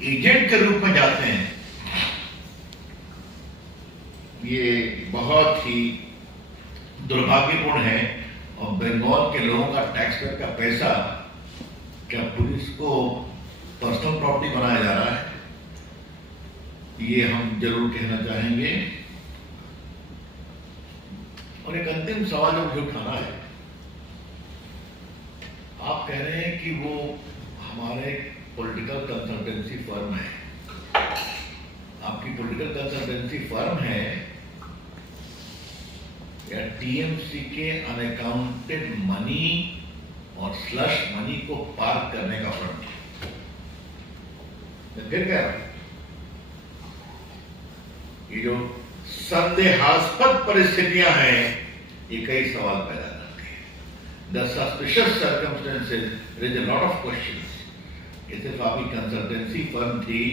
Agent के रूप में जाते हैं, ये बहुत ही दुर्भाग्यपूर्ण है। और बंगाल के लोगों का टैक्स पेयर का पैसा क्या पुलिस को पर्सनल प्रॉपर्टी बनाया जा रहा है, ये हम जरूर कहना चाहेंगे। और एक अंतिम सवाल मुझे उठाना है, आप कह रहे हैं कि वो हमारे पॉलिटिकल कंसल्टेंसी फर्म है, आपकी पॉलिटिकल कंसल्टेंसी फर्म है या टीएमसी के अनअकाउंटेड मनी और स्लश मनी को पार्क करने का फर्म है? फिर क्या ये जो संदेहास्पद परिस्थितियां हैं, ये कई सवाल पैदा करती है। The suspicious circumstances, there is a lot of questions. ये सिर्फ आपकी कंसल्टेंसी फर्म थी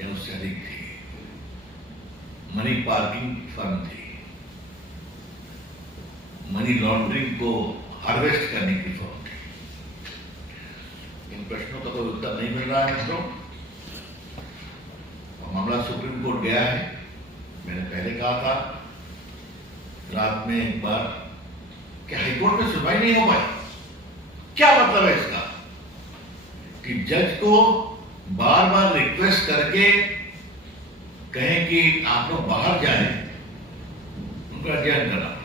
या उससे अधिक थी? मनी पार्किंग फर्म थी, मनी लॉन्ड्रिंग को हार्वेस्ट करने की फर्म थी? इन प्रश्नों का कोई उत्तर नहीं मिल रहा है मित्रों। मामला सुप्रीम कोर्ट गया है। मैंने पहले कहा था रात में एक बार कि हाईकोर्ट में सुनवाई नहीं हो पाई। क्या मतलब है इसका कि जज को बार बार रिक्वेस्ट करके कहें कि आप लोग बाहर जाएं, उनका अध्ययन करना पड़ा।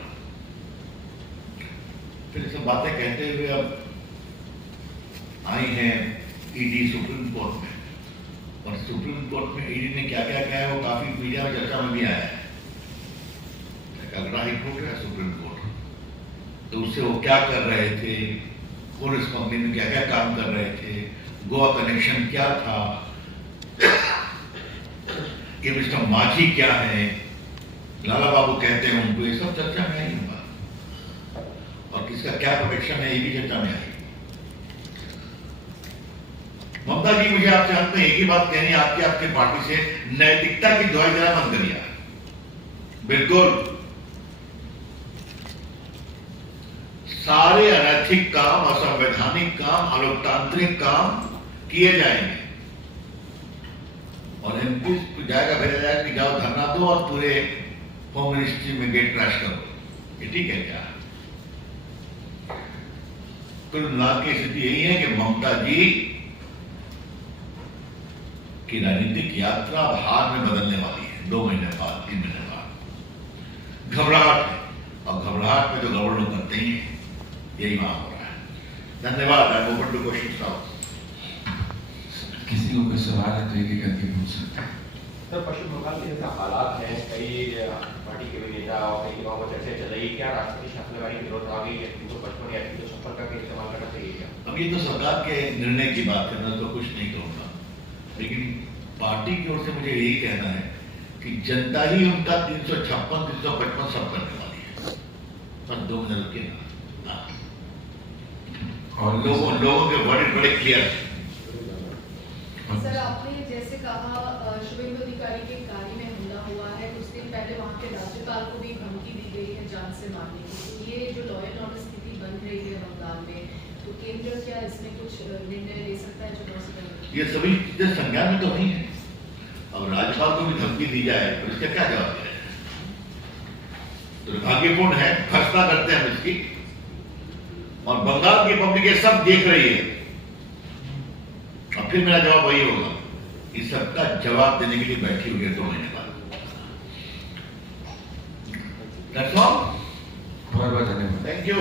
फिर सब बातें कहते हुए अब आई हैं ईडी सुप्रीम कोर्ट में, और सुप्रीम कोर्ट में ईडी ने क्या क्या कहा है वो काफी मीडिया में चर्चा में भी आया है। अगला हाई कोर्ट है सुप्रीम कोर्ट, तो उससे वो क्या कर रहे थे, कोरस्पॉन्डिंग में क्या क्या काम कर रहे थे, गोवा कनेक्शन क्या था, ये मिस्टर माझी क्या है, लाला बाबू कहते हैं उनको, ये सब चर्चा में आई होगा। और किसका क्या प्रोटेक्शन है ये भी चर्चा में आई। ममता जी, मुझे आपसे अंत में एक ही बात कहनी है, आपकी पार्टी से नैतिकता की दुहाई देना बंद करिए। बिल्कुल सारे अनैतिक काम, असंवैधानिक काम, अलोकतांत्रिक काम किए जाएंगे और एमपी जाएगा, भेजा जाएगा कि जाओ धरना दो और पूरे होम मिनिस्ट्री में गेट क्रैश करो। ये ठीक है क्या? कुल मिलाकर की स्थिति यही है कि ममता जी की राजनीतिक यात्रा अब हार में बदलने वाली है। 2 महीने बाद, 3 महीने बाद घबराहट है, और घबराहट में तो गड़बड़ लोग करते ही हैं, यही वहां हो रहा है। धन्यवाद। I am open two questions now. किसी को कोई सवाल है तो एक करके पूछ सकते हैं। सर, पश्चिम बंगाल के जैसे हालात हैं, कई पार्टी के नेता और कई युवाओं को चर्चा चल रही है, क्या राष्ट्रपति शासन लगाने की जरूरत आ गई है? 355 या 356 का इस्तेमाल करना चाहिए क्या? अब ये तो सरकार के निर्णय की बात है, मैं तो कुछ नहीं कहूंगा, लेकिन पार्टी की ओर से मुझे यही कहना है कि जनता ही उनका 356, 355 सब करने वाली है। बस 2 मिनट के और लोगों के बड़े क्लियर है। सर, आपने जैसे कहा शुभेंदु अधिकारी के गाड़ी में हमला हुआ है, कुछ दिन पहले वहाँ के राज्यपाल को भी धमकी दी गई है जान से मारने की। तो ये जो लॉ एंड ऑर्डर स्थिति बन रही है बंगाल में, तो केंद्र क्या इसमें कुछ निर्णय ले सकता है चुनौती? ये सभी चीजें संज्ञान में तो नहीं है। अब राज्यपाल को भी धमकी दी जाए तो इसका क्या जवाब दिया जाए? दुर्भाग्यपूर्ण है, फैसला करते हैं इसकी, और बंगाल की पब्लिक ये सब देख रही है। अब फिर मेरा जवाब वही होगा, इस सबका जवाब देने के लिए बैठी हुई है 2 महीने बाद। That's all. बहुत बहुत धन्यवाद। Thank you.